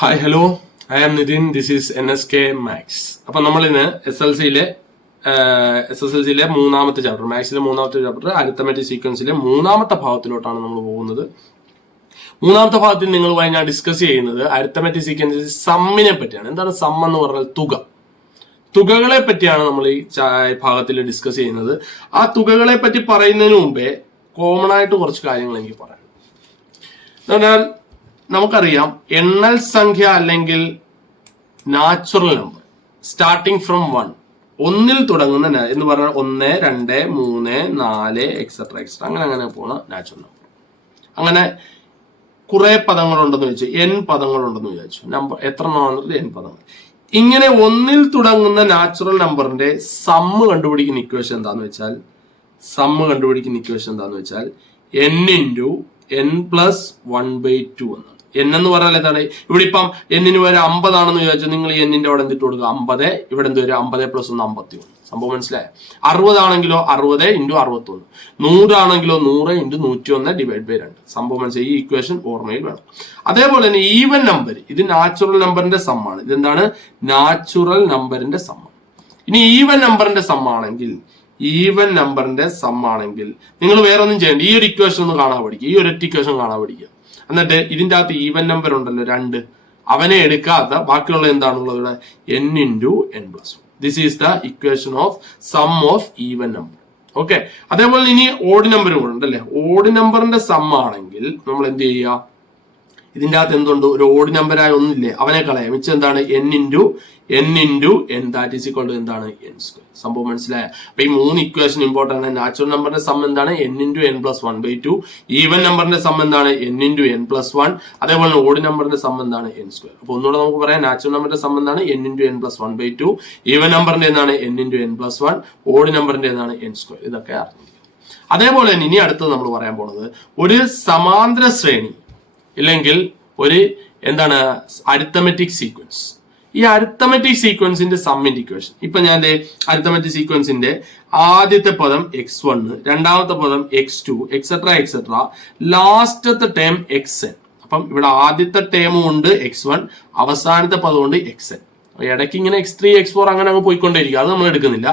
Hi hello, I am Nitin. This is NSK maths. അപ്പൊ നമ്മൾ ഇന്ന് SSLCയിലെ മൂന്നാമത്തെ ചാപ്റ്റർ, മാത്സിലെ മൂന്നാമത്തെ ചാപ്റ്റർ അരിത്തമെറ്റിക് സീക്വൻസിലെ മൂന്നാമത്തെ ഭാഗത്തിലോട്ടാണ് നമ്മൾ പോകുന്നത്. മൂന്നാമത്തെ ഭാഗത്തിൽ നിങ്ങളുമായി ഞാൻ ഡിസ്കസ് ചെയ്യുന്നത് അരിത്തമെറ്റിക് സീക്വൻസിൽ സമ്മിനെ പറ്റിയാണ്. എന്താണ് സം എന്ന് പറഞ്ഞാൽ തുകകളെ പറ്റിയാണ് നമ്മൾ ഈ ഭാഗത്തിൽ ഡിസ്കസ് ചെയ്യുന്നത്. ആ തുകകളെ പറ്റി പറയുന്നതിന് മുമ്പേ കോമൺ ആയിട്ട് കുറച്ച് കാര്യങ്ങൾ എനിക്ക് പറയാം. എന്നാൽ നമുക്കറിയാം, എണ്ണൽ സംഖ്യ അല്ലെങ്കിൽ നാച്ചുറൽ നമ്പർ സ്റ്റാർട്ടിങ് ഫ്രം ഒന്നിൽ തുടങ്ങുന്ന എന്ന് പറഞ്ഞാൽ 1, 2, 3, 4 എക്സെട്ര അങ്ങനെ പോണ നാച്ചുറൽ നമ്പർ. അങ്ങനെ കുറെ പദങ്ങളുണ്ടെന്ന് വെച്ചു, n പദങ്ങളുണ്ടെന്ന് വിചാരിച്ചു. നമ്പർ എത്ര എണ്ണം? n പദങ്ങൾ. ഇങ്ങനെ ഒന്നിൽ തുടങ്ങുന്ന നാച്ചുറൽ നമ്പറിന്റെ സമ്മ് കണ്ടുപിടിക്കുന്ന ഇക്വേഷൻ എന്താന്ന് വെച്ചാൽ n × n+1/2 എന്നാണ്. n എന്ന് പറഞ്ഞാൽ എന്താണ്? ഇവിടെ ഇപ്പം എന്നിന് വരെ 50 ആണെന്ന് വിചാരിച്ചാൽ നിങ്ങൾ ഈ എന്നിന്റെ അവിടെ എന്തിട്ട് കൊടുക്കുക? 50. ഇവിടെ എന്ത് വരും? 50 + 1 51. സംഭവം മനസ്സിലായോ? 60 ആണെങ്കിലോ 60 × 61. 100 ആണെങ്കിലോ 100 × 101/2. സംഭവം മനസ്സിലായി? ഈ ഇക്വേഷൻ ഓർമ്മയിൽ വേണം. അതേപോലെ തന്നെ ഈവൻ നമ്പർ, ഇത് നാച്ചുറൽ നമ്പറിന്റെ സമ്മാണ്. ഇതെന്താണ്? നാച്ചുറൽ നമ്പറിന്റെ സമ്മാണ്. ഇനി ഈവൻ നമ്പറിന്റെ സമ്മാണെങ്കിൽ നിങ്ങൾ വേറെ ഒന്നും ചെയ്യണ്ട. ഈ ഒരു ഇക്വേഷൻ ഒന്ന് കാണാൻ പഠിക്കുക. ഈ ഒരൊറ്റ ഇക്വേഷൻ കാണാൻ പഠിക്കുക. എന്നിട്ട് ഇതിന്റെ അകത്ത് ഈവൻ നമ്പർ ഉണ്ടല്ലോ 2, അവനെ എടുക്കാത്ത ബാക്കിയുള്ള എന്താണുള്ളത്? ഇവിടെ n × n+1. This is the equation of sum of even number. Okay. അതേപോലെ ഇനി ഓഡ് നമ്പർ കൂടെ ഉണ്ടല്ലേ. ഓഡ് നമ്പറിന്റെ സം ആണെങ്കിൽ നമ്മൾ എന്ത് ചെയ്യുക? ഇതിന്റെ അകത്ത് എന്തുണ്ട്? ഒരു ഓഡ് നമ്പറായ ഒന്നില്ലേ, അവനെ കളയാം. മിച്ചം എന്താണ്? n × n that is equal to എന്താണ്? n². സംഭവം മനസ്സിലായ? അപ്പൊ ഈ 3 ഇക്വേഷൻ ഇമ്പോർട്ടന്റ് ആണ്. നാച്ചുറൽ നമ്പറിന്റെ സം എന്താണ്? n × n+1/2. ഈവൻ നമ്പറിന്റെ സം എന്താണ്? n × n+1. അതേപോലെ ഓഡ് നമ്പറിന്റെ സം എന്താണ്? n². അപ്പൊ ഒന്നുകൂടെ നമുക്ക് പറയാം, നാച്ചുറൽ നമ്പറിന്റെ സം എന്താണ്? n × n+1/2. ഈവൻ നമ്പറിന്റെ എന്താണ്? n × n+1. ഓഡ് നമ്പറിന്റെ എന്താണ്? n². ഇതൊക്കെ അറിഞ്ഞിരിക്കും. അതേപോലെ തന്നെ ഇനി അടുത്തത് നമ്മൾ പറയാൻ പോണത് ഒരു സമാന്തര ശ്രേണി ഇല്ലെങ്കിൽ ഒരു എന്താണ് അരിത്തമെറ്റിക് സീക്വൻസ്. ഈ അരിത്തമെറ്റിക് സീക്വൻസിന്റെ സമ്മിന്റെ ഇക്വേഷൻ ഇപ്പൊ ഞാൻ അരിത്തമെറ്റിക് സീക്വൻസിന്റെ ആദ്യത്തെ പദം x1, രണ്ടാമത്തെ പദം x2 എക്സെട്ര ലാസ്റ്റത്തെ ടേം xn. അപ്പം ഇവിടെ ആദ്യത്തെ ടേമും ഉണ്ട് x1, അവസാനത്തെ പദം ഉണ്ട് xn. ഇടയ്ക്ക് ഇങ്ങനെ x3 x4 അങ്ങനെ അങ്ങ് പോയിക്കൊണ്ടേയിരിക്കും, അത് നമ്മൾ എടുക്കുന്നില്ല.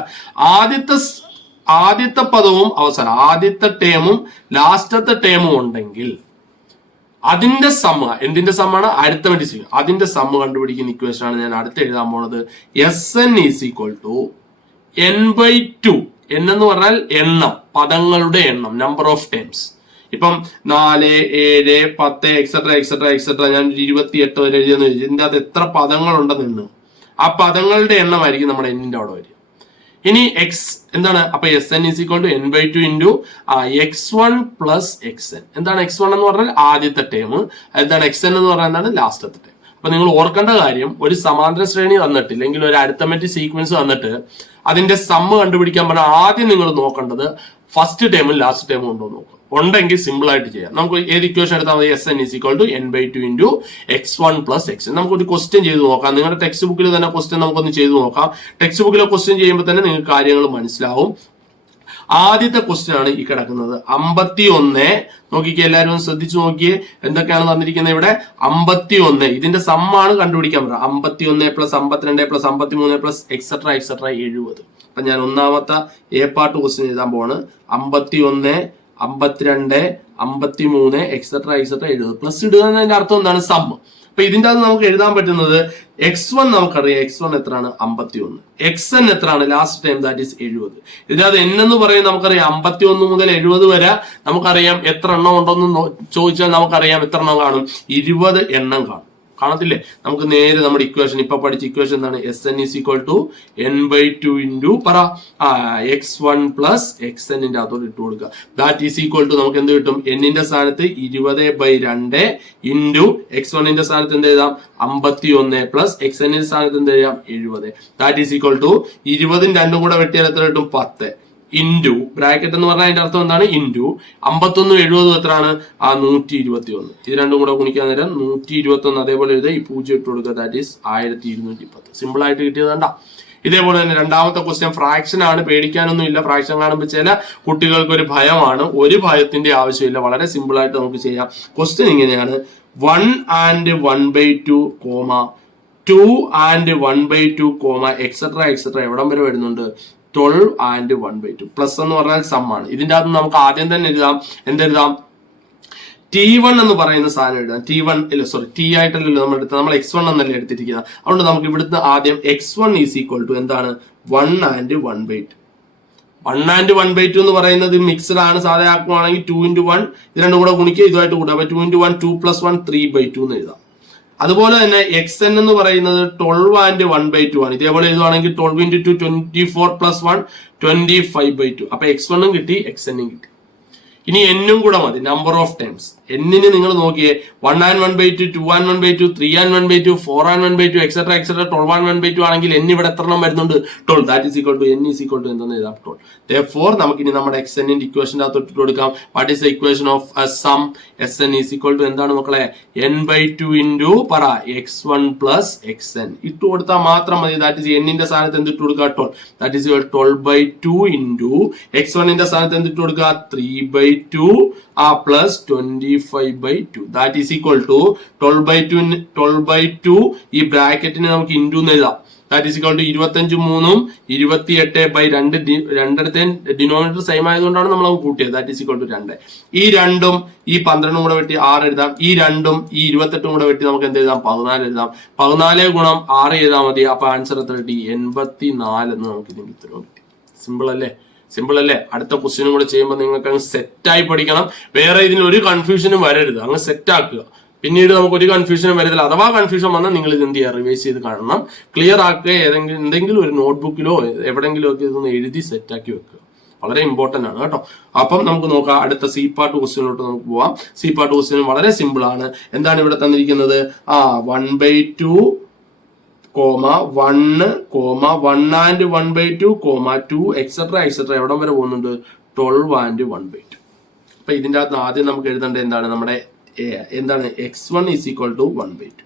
ആദ്യത്തെ പദവും അവസാനം, ആദ്യത്തെ ടേമും ലാസ്റ്റത്തെ ടേമും ഉണ്ടെങ്കിൽ അതിന്റെ സമ്മ, എന്തിന്റെ സമ്മാണ്? Arithmetic sequence. അതിന്റെ സമ്മ കണ്ടുപിടിക്കുന്ന ഇക്വേഷൻ ആണ് ഞാൻ അടുത്ത് എഴുതാൻ പോണത്. Sn = n/2. n എന്ന് പറഞ്ഞാൽ എണ്ണം, പദങ്ങളുടെ എണ്ണം, നമ്പർ ഓഫ് ടേംസ്. ഇപ്പം 4, 7, 10 എക്സെട്ര ഞാൻ 28 വരെ എഴുതിയെന്ന് ചോദിച്ചു. ഇതിന്റെ അകത്ത് എത്ര പദങ്ങൾ ഉണ്ടെന്ന് ആ പദങ്ങളുടെ എണ്ണമായിരിക്കും നമ്മുടെ എന്നിന്റെ അവിടെ വരിക. ഇനി x എന്താണ്? അപ്പൊ Sn = n/2 × x1 + xn. എന്താണ് x1 എന്ന് പറഞ്ഞാൽ ആദ്യത്തെ ടേം, എന്താണ് xn എന്ന് പറഞ്ഞാൽ എന്താണ്? ലാസ്റ്റത്തെ ടേം. അപ്പൊ നിങ്ങൾ ഓർക്കേണ്ട കാര്യം, ഒരു സമാന്തര ശ്രേണി തന്നിട്ട് അല്ലെങ്കിൽ ഒരു അരിത്തമെറ്റിക് സീക്വൻസ് തന്നിട്ട് അതിന്റെ സമ്മ് കണ്ടുപിടിക്കാൻ പറഞ്ഞാൽ ആദ്യം നിങ്ങൾ നോക്കേണ്ടത് ഫസ്റ്റ് ടേമും ലാസ്റ്റ് ടേമും ഉണ്ടോ എന്ന് നോക്കുക. ഉണ്ടെങ്കിൽ സിമ്പിൾ ആയിട്ട് ചെയ്യാം. നമുക്ക് ഏത് ഇക്വേഷൻ എടുത്താൽ മതി? Sn = n/2 × x1 + xn. നമുക്കൊരു ക്വസ്റ്റ്യൻ ചെയ്ത് നോക്കാം. നിങ്ങളുടെ ടെക്സ്റ്റ് ബുക്കിൽ തന്നെ ക്വസ്റ്റ്യൻ നമുക്കൊന്ന് ചെയ്ത് നോക്കാം. ടെക്സ്റ്റ് ബുക്കിലെ ക്വസ്റ്റ്യൻ ചെയ്യുമ്പോൾ തന്നെ നിങ്ങൾക്ക് കാര്യങ്ങൾ മനസ്സിലാവും. ആദ്യത്തെ ക്വസ്റ്റ്യൻ ആണ് ഈ കിടക്കുന്നത്. 51. നോക്കിക്കേ, എല്ലാവരും ശ്രദ്ധിച്ചു നോക്കിയേ എന്തൊക്കെയാണ് തന്നിരിക്കുന്നത് ഇവിടെ. 51 ഇതിന്റെ സമ്മാണ് കണ്ടുപിടിക്കാൻ പറയാം. 51 + 52 + 53 എക്സെട്ര 70. അപ്പൊ ഞാൻ ഒന്നാമത്തെ എ പാർട്ട് ക്വസ്റ്റ്യൻ എഴുതാൻ പോവാണ്. 51, 52, 53 എക്സെട്ര 70. പ്ലസ് ഇടുക എന്നതിന്റെ അർത്ഥം എന്താണ്? സം. അപ്പൊ ഇതിന്റെ അകത്ത് നമുക്ക് എഴുതാൻ പറ്റുന്നത് x1 നമുക്കറിയാം. x1 എത്രയാണ്? 51. xn എത്രയാണ്? Last time that is 70. ഇതിന്റെ അകത്ത് n എന്ന് പറയുന്നത് നമുക്കറിയാം 51 മുതൽ 70 വരെ നമുക്കറിയാം. എത്ര എണ്ണം ഉണ്ടെന്ന് ചോദിച്ചാൽ നമുക്കറിയാം എത്ര എണ്ണം കാണും? 20 എണ്ണം കാണും. കാണത്തില്ലേ? നമുക്ക് നേരെ നമ്മുടെ ഇക്വേഷൻ, ഇപ്പൊ പഠിച്ച ഇക്വേഷൻ എന്താണ്? Sn = n/2 x1 + xn ന്റെ അകത്തോട്ട് ഇട്ട് കൊടുക്കുക. ദാറ്റ് ഈസ് ഈക്വൽ ടു നമുക്ക് എന്ത് കിട്ടും? n-ന്റെ സ്ഥാനത്ത് 20/2 × x1-ന്റെ സ്ഥാനത്ത് എന്ത് എഴുതാം? 51 + xn-ന്റെ സ്ഥാനത്ത് എന്ത് എഴുതാം? 70. ദാറ്റ് ഈസ് ഈക്വൽ ടു 20 2 കൂടെ വെട്ടിയാൽ എത്ര കിട്ടും? 10 ഇൻറ്റു ബ്രാക്കറ്റ് എന്ന് പറഞ്ഞാൽ അതിന്റെ അർത്ഥം എന്താണ്? ഇൻറ്റു 51 70 എത്രയാണ്? 121. ഇത് രണ്ടും കൂടെ ഗുണിക്കാൻ നേരം 121. അതേപോലെ എഴുതുക, ഈ 0 ഇട്ട് കൊടുക്കുക. That is 1210. സിമ്പിൾ ആയിട്ട് കിട്ടിയത് കണ്ട. ഇതേപോലെ തന്നെ രണ്ടാമത്തെ ക്വസ്റ്റ്യൻ ഫ്രാക്ഷൻ ആണ്, പേടിക്കാനൊന്നും ഇല്ല. ഫ്രാക്ഷൻ കാണുമ്പോൾ ചില കുട്ടികൾക്ക് ഒരു ഭയമാണ്. ഒരു ഭയത്തിന്റെ ആവശ്യമില്ല, വളരെ സിമ്പിൾ ആയിട്ട് നമുക്ക് ചെയ്യാം. ക്വസ്റ്റ്യൻ ഇങ്ങനെയാണ്: 1 and 1/2, 2 and 1/2, എക്സെട്ര എക്സെട്ര എവിടം വരെ വരുന്നുണ്ട്? 12 and 1/2. പ്ലസ് എന്ന് പറഞ്ഞാൽ സം ആണ്. ഇതിന്റെ അകത്ത് നമുക്ക് ആദ്യം തന്നെ എഴുതാം, എന്തെഴുതാം? T1 എന്ന് പറയുന്ന സാധനം എഴുതാം. T1 ഇല്ല, സോറി, T ആയിട്ടല്ലല്ലോ നമ്മൾ എടുത്തത്, നമ്മൾ X1 എന്നല്ലേ എടുത്തിരിക്കുന്നത്. അതുകൊണ്ട് നമുക്ക് ഇവിടുത്തെ ആദ്യം X1 ഈസ് ഈക്വൽ ടു എന്താണ്? 1 and 1/2. 1 and 1/2 എന്ന് പറയുന്നത് മിക്സഡ് ആണ്. സാധാരണ ആക്കുവാണെങ്കിൽ 2 into 1, ഇത് രണ്ടും കൂടെ ഗുണിക്കുക, ഇതുമായിട്ട് കൂട്ടുക. അപ്പൊ 2 into 1, 2 plus 1, 3/2 എന്ന് എഴുതാം. അതുപോലെ തന്നെ Xn എന്ന് പറയുന്നത് 12 and 1/2 ആണ്. ഇതേപോലെ എഴുതുവാണെങ്കിൽ 12 into 2, 24 plus 1, 25/2. അപ്പൊ X1 കിട്ടി, Xn കിട്ടി. ഇനി എന്നും കൂടെ മതി, നമ്പർ ഓഫ് ടൈംസ്. എന്നിന് നിങ്ങൾ നോക്കിയേ, 1 and 1/2, 2 and 1/2, 3 and 1/2, 4 and 1/2, etcetera etcetera 12 and 1/2 ആണെങ്കിൽ n ഇവിടെ എത്ര എണ്ണം വരുന്നുണ്ട്? 12. That is equal to n is equal to എന്തെന്ന് എഴുതാം? 12. Therefore നമുക്ക് ഇനി നമ്മുടെ Xn ന്റെ ഇക്വേഷന്റെ അകത്ത് ഇട്ട് കൊടുക്കാം. What is the equation of sum? Sn is equal to എന്താണ് മക്കളെ? n/2 ഇൻറ്റു പറ x1 പ്ലസ് xn ഇട്ട് കൊടുത്താൽ മാത്രം മതി. ദാറ്റ് ഈസ് n ന്റെ സ്ഥാനത്ത് എന്തിട്ട് കൊടുക്കുക? 12. ദാറ്റ് ഈസ് 12/2 ഇൻറ്റു x1 ന്റെ സ്ഥാനത്ത് എന്തിട്ട് കൊടുക്കുക? 3/2 plus 25/2. That is equal to 12/2 ഈ ബ്രാക്കറ്റിന് നമുക്ക് ഇൻറ്റു എന്ന് എഴുതാം. That is equal to 25 3 28/2. രണ്ടിടത്തെ ഡിനോമിനേറ്റർ സെയിം ആയതുകൊണ്ടാണ് നമ്മൾ കൂട്ടിയത്. That is equal to 2. ഈ 2ഉം ഈ 12 കൂടെ വെട്ടി 6 എഴുതാം. ഈ 2ഉം ഈ 28 കൂടെ വെട്ടി നമുക്ക് എന്ത് എഴുതാം? 14 എഴുതാം. 14 ഗുണം 6 ചെയ്താൽ മതി. അപ്പൊ ആൻസർ എത്ര കിട്ടി? 84 എന്ന് നമുക്ക് ഇതിന്റെ ഉത്തരവ് കിട്ടി. സിമ്പിൾ അല്ലേ? സിമ്പിൾ അല്ലേ? അടുത്ത ക്വസ്റ്റ്യനും കൂടെ ചെയ്യുമ്പോൾ നിങ്ങൾക്ക് അങ്ങ് സെറ്റായി പഠിക്കണം. വേറെ ഇതിന് ഒരു കൺഫ്യൂഷനും വരരുത്, അങ്ങ് സെറ്റ് ആക്കുക. പിന്നീട് നമുക്ക് ഒരു കൺഫ്യൂഷനും വരത്തില്ല. അഥവാ കൺഫ്യൂഷൻ വന്നാൽ നിങ്ങൾ ഇത് എന്ത് ചെയ്യുക? റിവൈസ് ചെയ്ത് കാണണം, ക്ലിയർ ആക്കുക. എന്തെങ്കിലും ഒരു നോട്ട്ബുക്കിലോ എവിടെയെങ്കിലും ഒക്കെ ഇതൊന്ന് എഴുതി സെറ്റാക്കി വെക്കുക. വളരെ ഇമ്പോർട്ടന്റ് ആണ് കേട്ടോ. അപ്പം നമുക്ക് നോക്കാം, അടുത്ത സി പാർട്ട് ക്വസ്റ്റ്യനിലോട്ട് നമുക്ക് പോവാം. സി പാർട്ട് ക്വസ്റ്റ്യൻ വളരെ സിമ്പിൾ ആണ്. എന്താണ് ഇവിടെ തന്നിരിക്കുന്നത്? 1/2, 1 and 1/2, 2 എക്സെട്ര എക്സെട്ര എവിടം വരെ പോകുന്നുണ്ട്? 12 and 1/2. അപ്പൊ ഇതിന്റെ അകത്ത് ആദ്യം നമുക്ക് എഴുതേണ്ടത് എന്താണ്? നമ്മുടെ എന്താണ്? x1 is equal to 1/2.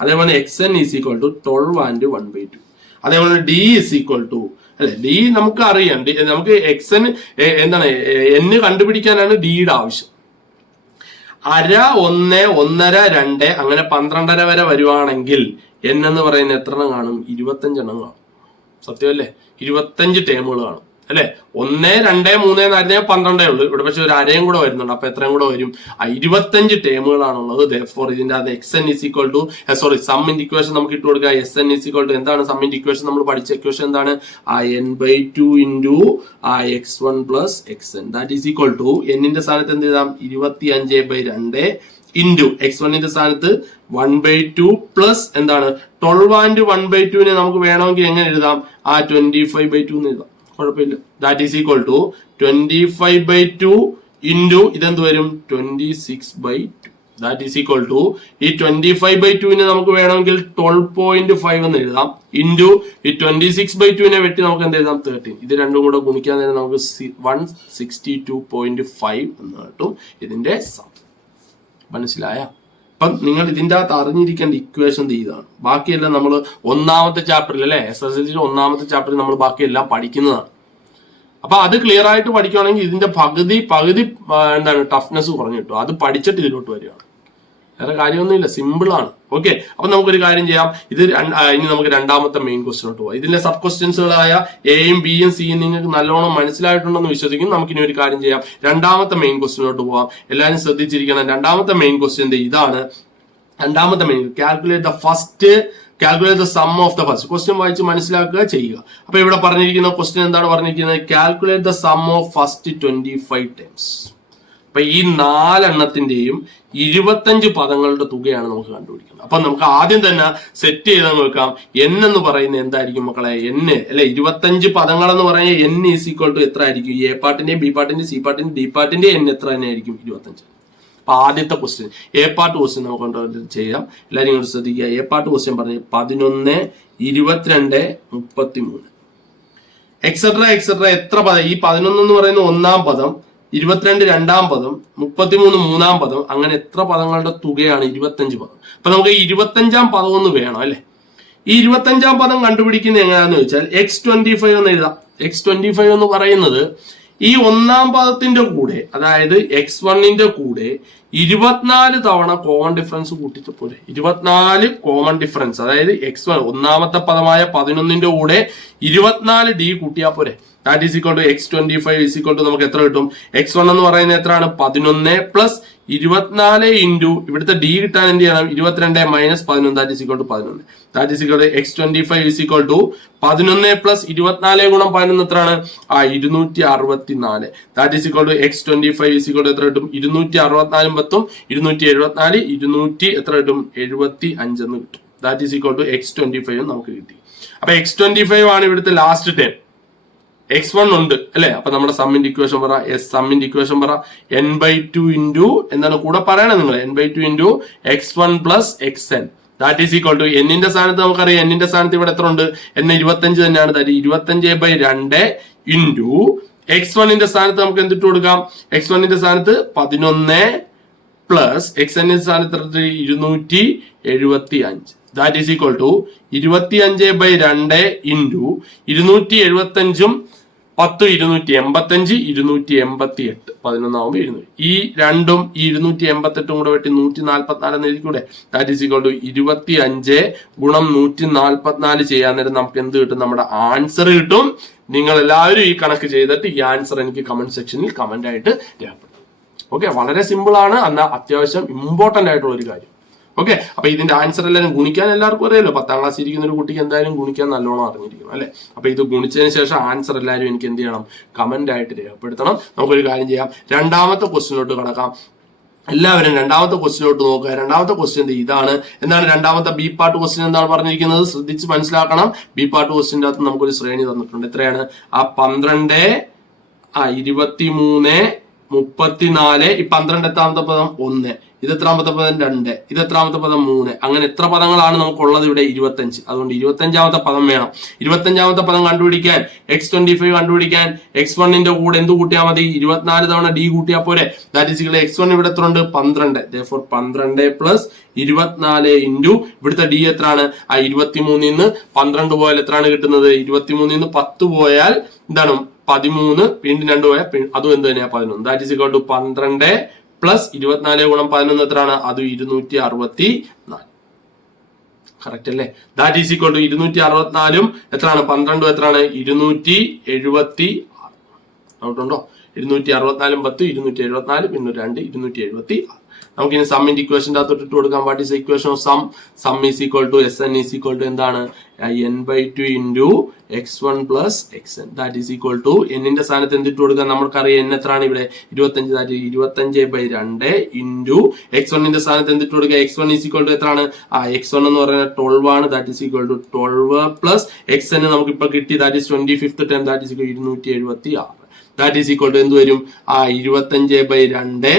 അതേപോലെ xn is equal to 12 and 1/2. അതേപോലെ d ഈസ് ഈക്വൽ ടു, അല്ലെ, d നമുക്ക് അറിയാം. നമുക്ക് xn എന്താണ് n കണ്ടുപിടിക്കാനാണ് d യുടെ ആവശ്യം. 1/2, 1, 1/2, 2 അങ്ങനെ 12.5 വരെ വരുവാണെങ്കിൽ n എന്ന് പറയുന്നത് എത്ര എണ്ണം കാണും? 25 എണ്ണം കാണും. സത്യമല്ലേ? 25 ടേമുകൾ കാണും അല്ലെ? 1, 2, 3 എന്നായിരുന്നേ 12 ഉള്ളൂ. ഇവിടെ പക്ഷെ ഒരു അരയും കൂടെ വരുന്നുണ്ട്. അപ്പൊ എത്രയും കൂടെ വരും? 25 ടേമുകളാണുള്ളത്. Therefore ഇതിന്റെ അത് xn ഈസ് ഈക്വൽ ടു സമ്മിന്റെ ഇക്വേഷൻ നമുക്ക് ഇട്ട് കൊടുക്കുക. Sn ഈസ് ഈക്വൽ ടു എന്താണ് സമ്മിന്റെ ഇക്വേഷൻ? നമ്മൾ പഠിച്ച ഇക്വേഷൻ എന്താണ്? n/2 into x1 plus xn. That is equal to n ന്റെ സ്ഥാനത്ത് എന്ത് എഴുതാം? 25/2 ഇൻറ്റു x1 ന്റെ സ്ഥാനത്ത് 1/2 പ്ലസ് എന്താണ് 12 and 1/2 നമുക്ക് വേണമെങ്കിൽ എങ്ങനെ എഴുതാം? 25/2 എന്ന് എഴുതാം, കുഴപ്പമില്ല. That is equal to 25/2 into ഇതെന്ത് വരും? 26/2. ദാറ്റ് ഈസ് ഈക്വൽ ടു ഈ 25/2 നമുക്ക് വേണമെങ്കിൽ 12.5 എന്ന് എഴുതാം. ഇൻറ്റു ഈ 26/2 വെട്ടി നമുക്ക് എന്ത് എഴുതാം? 13. ഇത് രണ്ടും കൂടെ ഗുണിക്കാൻ നേരം നമുക്ക് 162.5 എന്ന് കിട്ടും ഇതിന്റെ സം. മനസ്സിലായ? അപ്പം നിങ്ങൾ ഇതിൻ്റെ അകത്ത് അറിഞ്ഞിരിക്കേണ്ട ഇക്വേഷൻ ഇതാണ്. ബാക്കിയെല്ലാം നമ്മൾ ഒന്നാമത്തെ ചാപ്റ്ററിൽ അല്ലെ, SSLC ഒന്നാമത്തെ ചാപ്റ്ററിൽ നമ്മൾ ബാക്കിയെല്ലാം പഠിക്കുന്നതാണ്. അപ്പൊ അത് ക്ലിയർ ആയിട്ട് പഠിക്കുകയാണെങ്കിൽ ഇതിന്റെ പകുതി എന്താണ് ടഫ്നെസ് കുറഞ്ഞു കിട്ടും. അത് പഠിച്ചിട്ട് ഇതിലോട്ട് വരികയാണ്. വേറെ കാര്യമൊന്നുമില്ല, സിമ്പിൾ ആണ്. ഓക്കെ, അപ്പൊ നമുക്കൊരു കാര്യം ചെയ്യാം. ഇനി നമുക്ക് രണ്ടാമത്തെ മെയിൻ ക്വസ്റ്റ്യനോട്ട് പോകാം. ഇതിന്റെ സബ് ക്വസ്റ്റ്യൻസുകളായ എയും ബിയും സിയും നിങ്ങൾക്ക് നല്ലോണം മനസ്സിലായിട്ടുണ്ടെന്ന് വിശ്വസിക്കും. നമുക്കിനി ഒരു കാര്യം ചെയ്യാം, രണ്ടാമത്തെ മെയിൻ ക്വസ്റ്റ്യനോട്ട് പോവാം. എല്ലാവരും ശ്രദ്ധിച്ചിരിക്കണം. രണ്ടാമത്തെ മെയിൻ ക്വസ്റ്റ്യൻ ഇതാണ്. രണ്ടാമത്തെ main calculate the sum of the first. Question വായിച്ച് മനസ്സിലാക്കുക, ചെയ്യുക. അപ്പൊ ഇവിടെ പറഞ്ഞിരിക്കുന്ന ക്വസ്റ്റ്യൻ എന്താണ് പറഞ്ഞിരിക്കുന്നത്? Calculate the sum of first 25 times. അപ്പൊ ഈ 4 എണ്ണത്തിന്റെയും 25 പദങ്ങളുടെ തുകയാണ് നമുക്ക് കണ്ടുപിടിക്കുന്നത്. അപ്പൊ നമുക്ക് ആദ്യം തന്നെ സെറ്റ് ചെയ്ത് നോക്കാം. n എന്ന് പറയുന്നത് എന്തായിരിക്കും മക്കളെ? n അല്ലെ, 25 പദങ്ങൾ എന്ന് പറഞ്ഞാൽ n ഈസ് ഈക്വൽ ടു എത്ര ആയിരിക്കും? എ പാർട്ടിന്റെ, ബി പാർട്ടിന്റെ, സി പാർട്ടിന്റെ, ഡി പാർട്ടിന്റെ n എത്ര തന്നെ ആയിരിക്കും? 25. അപ്പൊ ആദ്യത്തെ ക്വസ്റ്റ്യൻ എ പാർട്ട് ക്വസ്റ്റ്യൻ നമുക്ക് ചെയ്യാം. എല്ലാവരും ഇങ്ങോട്ട് ശ്രദ്ധിക്കുക. എ പാർട്ട് ക്വസ്റ്റ്യൻ പറഞ്ഞ് 11, 22, 33 എക്സെട്ര എക്സെട്ര എത്ര പദം? ഈ 11 എന്ന് പറയുന്ന ഒന്നാം പദം, 22 രണ്ടാം പദം, 33 മൂന്നാം പദം, അങ്ങനെ എത്ര പദങ്ങളുടെ തുകയാണ്? 25 പദം. അപ്പൊ നമുക്ക് 25ാം പദം ഒന്ന് വേണം അല്ലെ? ഈ 25-ാം പദം കണ്ടുപിടിക്കുന്നത് എങ്ങനെയാണെന്ന് ചോദിച്ചാൽ x25 എന്ന് എഴുതാം. x25 എന്ന് പറയുന്നത് ഈ ഒന്നാം പദത്തിന്റെ കൂടെ, അതായത് x1ന്റെ കൂടെ 24 തവണ കോമൺ ഡിഫറൻസ് കൂട്ടിട്ട് പോലെ 24 കോമൺ ഡിഫറൻസ്, അതായത് x1 ഒന്നാമത്തെ പദമായ 11ന്റെ കൂടെ 24d കൂട്ടിയാൽ പോരെ. That is equal to x25 is equal to നമുക്ക് എത്ര കിട്ടും? x1 എന്ന് പറയുന്നത് എത്രയാണ്? 11 പ്ലസ് 24 ഇൻറ്റു ഇവിടുത്തെ d കിട്ടാൻ എന്ത് ചെയ്യണം? 22 minus 11, that is equal to 11. That is equal to x25 is equal to 11 plus 24 ഗുണം 11 എത്രയാണ്? 264. That is equal to x25 is equal to എത്ര കിട്ടും? 264 പത്തും 274 200 എത്ര കിട്ടും? 75 എന്ന് കിട്ടും. That is equal to x25 നമുക്ക് കിട്ടി. അപ്പൊ x25 ആണ് ഇവിടുത്തെ ലാസ്റ്റ് ടേം. x1 ഉണ്ട് അല്ലെ? അപ്പൊ നമ്മുടെ സമ്മിന്റെ ഇക്വേഷൻ പറ. സമ്മിന്റെ ഇക്വേഷൻ പറ. n/2 ഇൻറ്റു എന്താണ് കൂടെ പറയണേ നിങ്ങൾ? n/2 into x1 plus xn. That is equal to എന്നിന്റെ സ്ഥാനത്ത് നമുക്കറിയാം, എന്നിന്റെ സ്ഥാനത്ത് ഇവിടെ എത്ര ഉണ്ട്? n 25 തന്നെയാണ്. ദാറ്റ് 25/2 ഇൻറ്റു x1ന്റെ സ്ഥാനത്ത് നമുക്ക് എന്തിട്ട് കൊടുക്കാം? x1ന്റെ സ്ഥാനത്ത് 11 പ്ലസ് xnന്റെ സ്ഥാനത്ത് 275. That is equal to 25/2 into 275ഉം 10 285 288 11 200. ഈ രണ്ടും ഈ 288 കൂടെ വെട്ടി 144 എന്ന് എഴുതിക്കൂടെ? ദാറ്റ് ഈസ് ഈക്വൽ ടു 25 ഗുണം 144 ചെയ്യാൻ നേരം നമുക്ക് എന്ത് കിട്ടും? നമ്മുടെ ആൻസർ കിട്ടും. നിങ്ങൾ എല്ലാവരും ഈ കണക്ക് ചെയ്തിട്ട് ഈ ആൻസർ എനിക്ക് കമന്റ് സെക്ഷനിൽ കമന്റ് ആയിട്ട് രേഖപ്പെടുത്തും. ഓക്കെ, വളരെ സിമ്പിൾ ആണ്, എന്നാൽ അത്യാവശ്യം ഇമ്പോർട്ടന്റ് ആയിട്ടുള്ള ഒരു കാര്യം. ഓക്കെ, അപ്പൊ ഇതിന്റെ ആൻസർ എല്ലാവരും ഗുണിക്കാൻ എല്ലാവർക്കും അറിയാലോ. 10ാം ക്ലാസ് ഇരിക്കുന്ന ഒരു കുട്ടിക്ക് എന്തായാലും ഗുണിക്കാൻ നല്ലോണം അറിഞ്ഞിരിക്കണം അല്ലെ? അപ്പൊ ഇത് ഗുണിച്ചതിന് ശേഷം ആൻസർ എല്ലാവരും എനിക്ക് എന്ത് ചെയ്യണം? കമന്റ് ആയിട്ട് രേഖപ്പെടുത്തണം. നമുക്കൊരു കാര്യം ചെയ്യാം, രണ്ടാമത്തെ ക്വസ്റ്റ്യനിലോട്ട് കടക്കാം. എല്ലാവരും രണ്ടാമത്തെ ക്വസ്റ്റ്യനിലോട്ട് നോക്കുക. രണ്ടാമത്തെ ക്വസ്റ്റ്യൻ ഇതാണ്. എന്താണ് രണ്ടാമത്തെ ബി പാർട്ട് ക്വസ്റ്റ്യൻ എന്താണ് പറഞ്ഞിരിക്കുന്നത്? ശ്രദ്ധിച്ച് മനസ്സിലാക്കണം. ബി പാർട്ട് ക്വസ്റ്റ്യന്റെ അകത്ത് നമുക്കൊരു ശ്രേണി തന്നിട്ടുണ്ട്. എത്രയാണ്? 12 23 34. ഈ 12 എത്രാമത്തെ പദം? 1. ഇത് എത്രാമത്തെ പദം? 2. ഇത് എത്രാമത്തെ പദം? 3. അങ്ങനെ എത്ര പദങ്ങളാണ് നമുക്കുള്ളത് ഇവിടെ? 25. അതുകൊണ്ട് 25ാമത്തെ പദം വേണം. 25ാമത്തെ പദം കണ്ടുപിടിക്കാൻ, x25 കണ്ടുപിടിക്കാൻ x1ന്റെ കൂടെ എന്ത് കൂട്ടിയാൽ മതി? 24 തവണ d കൂട്ടിയാൽ പോരെ. ദാറ്റ് ഈസ് x1 ഇവിടെ എത്ര ഉണ്ട്? 12. therefore 12 പ്ലസ് 24 ഇൻറ്റു ഇവിടുത്തെ d എത്രയാണ്? 23 നിന്ന് 12 പോയാൽ എത്രയാണ് കിട്ടുന്നത്? 23 നിന്ന് 10 പോയാൽ എന്താണ്? 13. വീണ്ടും 2 പോയാൽ അതും എന്ത് തന്നെയാ? 11. That is equal to 12 plus 24 ഗുണം 11 എത്രയാണ്? അത് 264. കറക്റ്റ് അല്ലേ? ദാറ്റ് ഈസ് ഈക്വൽ ടു 264ഉം എത്രയാണ്? 12 എത്രയാണ്? 276. ഡൗട്ട് ഉണ്ടോ? 264 10 274 പിന്നെ 2 276. നമുക്കിനി സമ്മിന്റെ ഇക്വേഷന്റെ അകത്തോട്ട് ഇട്ട് കൊടുക്കാം. What is equation of sum? Sum is equal to Sn is equal to എന്താണ്? n/2 into x1 plus xn. That is equal to എന്നിന്റെ സ്ഥാനത്ത് എന്തിട്ട് കൊടുക്കാം? നമുക്കറിയാം n എത്രയാണ് ഇവിടെ? 25. ദാറ്റ് 25/2 ഇൻറ്റു x1ന്റെ സ്ഥാനത്ത് എന്തിട്ട് കൊടുക്കുക? x1 ഈസ് ഈക്വൽ ടു എത്രയാണ്? x1 എന്ന് പറയുന്നത് 12 ആണ്. That is equal to 12 plus xn നമുക്ക് ഇപ്പൊ കിട്ടി. That is 25th time. That is equal 276. That is equal to എന്ത് വരും? 25/2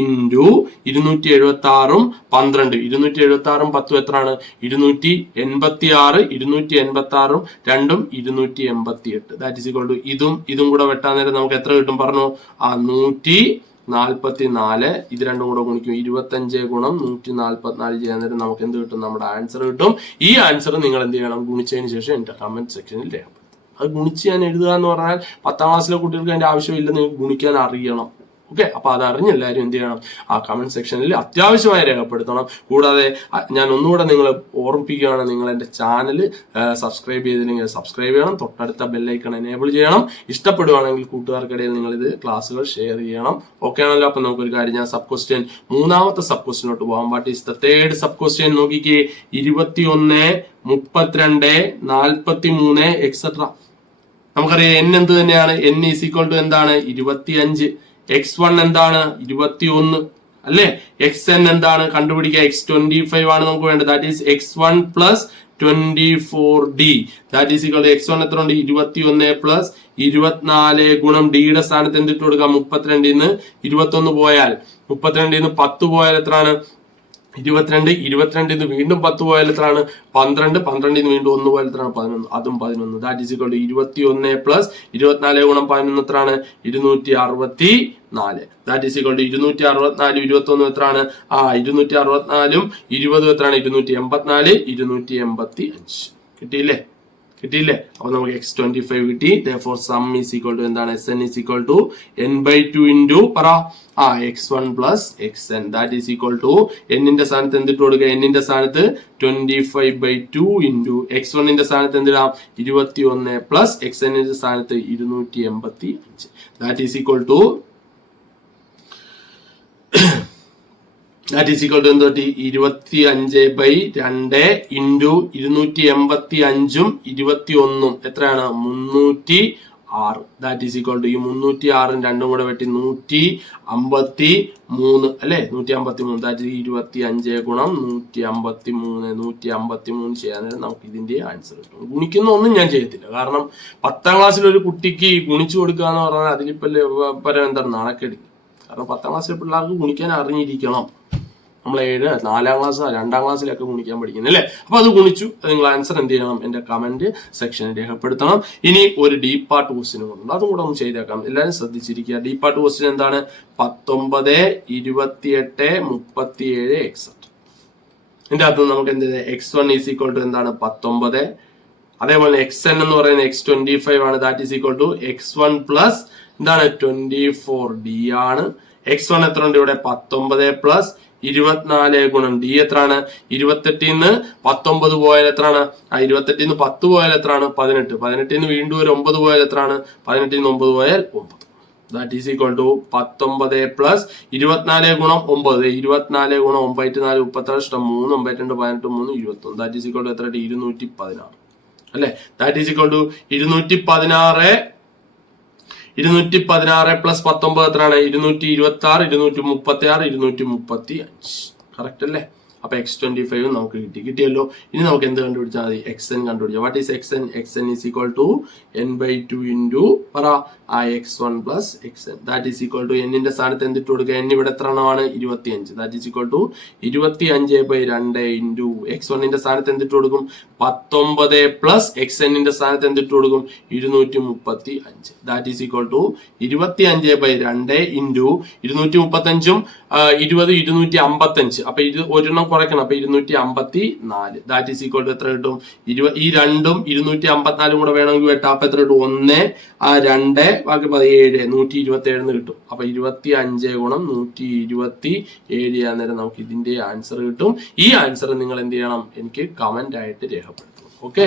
ഇൻറ്റു 276ഉം 12. 276ഉം 10 എത്രയാണ്? 286. 286ഉം 2ഉം 288. ദാറ്റ് ഈസ് ഈക്വൽ ടു ഇതും കൂടെ വെട്ടാൻ നേരം നമുക്ക് എത്ര കിട്ടും പറഞ്ഞു? 144. ഇത് രണ്ടും കൂടെ ഗുണിക്കും. 25 ഗുണം 144 ചെയ്യാൻ നേരം നമുക്ക് എന്ത് കിട്ടും? നമ്മുടെ ആൻസർ കിട്ടും. ഈ ആൻസർ നിങ്ങൾ എന്ത് ചെയ്യണം? ഗുണിച്ചതിന് ശേഷം എന്റെ കമന്റ് സെക്ഷനിൽ രേഖപ്പെടുത്തും. അത് ഗുണിച്ച് ഞാൻ എഴുതുക എന്ന് പറഞ്ഞാൽ 10ാം ക്ലാസ്സിലെ കുട്ടികൾക്ക് അതിന്റെ ആവശ്യമില്ല, നിങ്ങൾക്ക് ഗുണിക്കാൻ അറിയണം. ഓക്കെ, അപ്പൊ അതറിഞ്ഞ് എല്ലാവരും എന്ത് ചെയ്യണം? ആ കമന്റ് സെക്ഷനിൽ അത്യാവശ്യമായി രേഖപ്പെടുത്തണം. കൂടാതെ ഞാൻ ഒന്നുകൂടെ നിങ്ങളെ ഓർമ്മിപ്പിക്കുകയാണ്, നിങ്ങൾ എന്റെ ചാനൽ സബ്സ്ക്രൈബ് ചെയ്തില്ലെങ്കിൽ സബ്സ്ക്രൈബ് ചെയ്യണം. തൊട്ടടുത്ത ബെല്ലൈക്കൺ എനേബിൾ ചെയ്യണം. ഇഷ്ടപ്പെടുവാണെങ്കിൽ കൂട്ടുകാർക്കിടയിൽ നിങ്ങൾ ഇത് ക്ലാസ്സുകൾ ഷെയർ ചെയ്യണം. ഓക്കെ ആണല്ലോ? അപ്പൊ നമുക്കൊരു കാര്യം, ഞാൻ സബ് ക്വസ്റ്റ്യൻ മൂന്നാമത്തെ സബ് ക്വസ്റ്റ്യനോട്ട് പോകാം. What is the third sub question? നോക്കിക്കേ. 21 32 43 എക്സെട്ര. നമുക്കറിയാം n എന്ത് തന്നെയാണ്? n ഈസ് ഈക്വൽ ടു എന്താണ്? 25. x1 എന്താണ്? 21 അല്ലേ? xn എന്താണ്? കണ്ടുപിടിക്കുക. x25 ആണ് നമുക്ക് വേണ്ടത്. That is x1 plus 24d. That is equal to x1 എത്ര ഉണ്ട്? 21 പ്ലസ് 24 ഗുണം ഡിയുടെ സ്ഥാനത്ത് എന്തിട്ട് കൊടുക്കാം? 32 നിന്ന് 21 പോയാൽ 32 നിന്ന് 10 പോയാൽ എത്രയാണ്? 22 വീണ്ടും 10 പോയാൽ എത്രയാണ് 12, 12 വീണ്ടും 1 പോയാൽ എത്രയാണ് 11, അതും 11. That is equal to 21 plus 24 ഗുണം 11 എത്രയാണ് 264. ദാറ്റ് ഈസ് ഈക്വൽ ടു 264 21 എത്രയാണ് 264 20 എത്രയാണ് 284 285. കിട്ടിയില്ലേ? അപ്പൊ നമുക്ക് x25 കിട്ടി. therefore sum is equal to എന്താണ് Sn is equal to n/2 into പറ x1 plus xn. that is equal to n-ന്റെ സ്ഥാനത്ത് എന്തിട്ട് കൊടുക്കുക? n-ന്റെ സ്ഥാനത്ത് 25/2 into x1-ന്റെ സ്ഥാനത്ത് എന്തിടാം 21 plus xn-ന്റെ സ്ഥാനത്ത് 285. that is equal to എന്ത് പറ്റി 25/2 into 285 21 എത്രയാണ് 306. ദാറ്റ് ഈസ് ഈക്വൽ ടു ഈ 306 രണ്ടും കൂടെ വെട്ടി 153 അല്ലെ 153. ദാറ്റ് 25 ഗുണം 153 ചെയ്യാൻ നേരം നമുക്ക് ഇതിന്റെ ആൻസർ കിട്ടും. ഗുണിക്കുന്ന ഒന്നും ഞാൻ ചെയ്യത്തില്ല, കാരണം 10ാം ക്ലാസ്സിൽ ഒരു കുട്ടിക്ക് ഗുണിച്ചു കൊടുക്കുക എന്ന് പറഞ്ഞാൽ അതിലിപ്പോ പരം എന്താണ് നാണക്കെടുക്കും. കാരണം 10ാം ക്ലാസ്സിലെ പിള്ളേർക്ക് ഗുണിക്കാൻ അറിഞ്ഞിരിക്കണം. നമ്മൾ 4ാം ക്ലാസ് 2ാം ക്ലാസ്സിലൊക്കെ ഗുണിക്കാൻ പഠിക്കുന്നത് അല്ലേ. അപ്പൊ അത് ഗുണിച്ചു. നിങ്ങൾ ആൻസർ എന്ത് ചെയ്യണം? എന്റെ കമന്റ് സെക്ഷനിൽ രേഖപ്പെടുത്തണം. ഇനി ഒരു ഡീപ് പാർട്ട് ക്വസ്റ്റ്യനും ഉണ്ട്, അതും കൂടെ ഒന്ന് ചെയ്തേക്കാം. എല്ലാവരും ശ്രദ്ധിച്ചിരിക്കുക. ഡീപ് പാർട്ട് ക്വസ്റ്റ്യൻ എന്താണ്? 19, 28, 37 എക്സെട്ര. ഇതിന്റെ അകത്ത് നമുക്ക് എന്ത് x1 ഈസ് ഈക്വൽ ടു എന്താണ് 19. അതേപോലെ xn എന്ന് പറയുന്നത് x25 ആണ്. That is equal to x1 plus എന്താണ് 24d ആണ്. x1 എത്ര ഉണ്ട് ഇവിടെ 19 പ്ലസ് 24 ഗുണം d എത്രയാണ് 28 19 പോയാൽ എത്രയാണ് 28 10 പോയാൽ എത്രയാണ് 18. 18 വീണ്ടും ഒരു 9 പോയാൽ എത്രയാണ് 18 9 പോയാൽ 9. That is equal to 19 plus 24 ഗുണം 9. 24 ഗുണം 9 4 36 ഇഷ്ടം 3 9 2 18 3 21. ദാറ്റ് ഈസ് ഈക്വൽ ടു എത്ര 216 അല്ലെ. That is equal to 216 plus 19 എത്രയാണ് 226 236 235. കറക്റ്റ് അല്ലേ? അപ്പൊ x25 നമുക്ക് കിട്ടിയല്ലോ. ഇനി നമുക്ക് എന്ത് കണ്ടുപിടിച്ചാൽ മതി? xn കണ്ടുപിടിച്ചാൽ. What is xn? xn is equal to n/2 into പറ x1 plus xn. That is equal to n-ന്റെ സ്ഥാനത്ത് എന്തിട്ട് കൊടുക്കുക? n ഇവിടെ എത്ര എണ്ണമാണ് 25. That is equal to 25/2 into x1-ന്റെ സ്ഥാനത്ത് എന്തിട്ട് കൊടുക്കും 19 പ്ലസ് xn-ന്റെ സ്ഥാനത്ത് എന്തിട്ട് കൊടുക്കും 235. That is equal to 25/2 into 235 20 255. അപ്പൊ ഇത് ഒരെണ്ണം കുറയ്ക്കണം. അപ്പൊ 254. ദാറ്റ് ഈസ് ഈക്വൽ ടു എത്ര കിട്ടും? ഈ രണ്ടും 254 കൂടെ വേണമെങ്കിൽ വെട്ടാം. അപ്പൊ എത്ര കിട്ടും? 1 2 ബാക്കി 17 127 കിട്ടും. അപ്പൊ 25 ഗുണം 127 അന്നേരം നമുക്ക് ഇതിന്റെ ആൻസർ കിട്ടും. ഈ ആൻസർ നിങ്ങൾ എന്ത് ചെയ്യണം? എനിക്ക് കമന്റ് ആയിട്ട് രേഖപ്പെടുത്തണം. ഓക്കെ,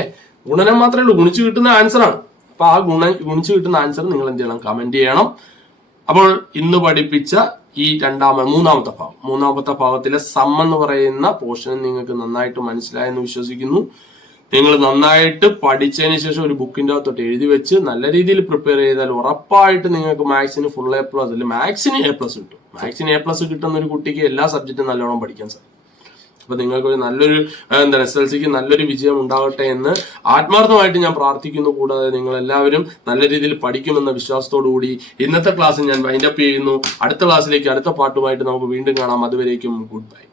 ഗുണനം മാത്രമേ ഉള്ളൂ, ഗുണിച്ചു കിട്ടുന്ന ആൻസർ ആണ്. അപ്പൊ ആ ഗുണിച്ചു കിട്ടുന്ന ആൻസർ നിങ്ങൾ എന്ത് ചെയ്യണം? കമന്റ് ചെയ്യണം. അപ്പോൾ ഇന്ന് പഠിപ്പിച്ച ഈ മൂന്നാമത്തെ ഭാഗത്തിലെ സം എന്ന് പറയുന്ന പോർഷൻ നിങ്ങൾക്ക് നന്നായിട്ട് മനസ്സിലായെന്ന് വിശ്വസിക്കുന്നു. നിങ്ങൾ നന്നായിട്ട് പഠിച്ചതിന് ശേഷം ഒരു ബുക്കിന്റെ അകത്തോട്ട് എഴുതി വെച്ച് നല്ല രീതിയിൽ പ്രിപ്പയർ ചെയ്താൽ ഉറപ്പായിട്ട് നിങ്ങൾക്ക് മാത്സിന് ഫുൾ A+ അല്ലെ മാത്സിന് A+ കിട്ടും. മാത്സിന് A+ കിട്ടുന്ന ഒരു കുട്ടിക്ക് എല്ലാ സബ്ജക്റ്റും നല്ലോണം പഠിക്കാൻ സാധിക്കും. അപ്പൊ നിങ്ങൾക്ക് നല്ലൊരു SLCക്ക് നല്ലൊരു വിജയം ഉണ്ടാകട്ടെ എന്ന് ആത്മാർത്ഥമായിട്ട് ഞാൻ പ്രാർത്ഥിക്കുന്നു. കൂടാതെ നിങ്ങൾ എല്ലാവരും നല്ല രീതിയിൽ പഠിക്കുമെന്ന വിശ്വാസത്തോടു കൂടി ഇന്നത്തെ ക്ലാസ് ഞാൻ വൈൻഡപ്പ് ചെയ്യുന്നു. അടുത്ത ക്ലാസ്സിലേക്ക് അടുത്ത പാട്ടുമായിട്ട് നമുക്ക് വീണ്ടും കാണാം. അതുവരേക്കും ഗുഡ് ബൈ.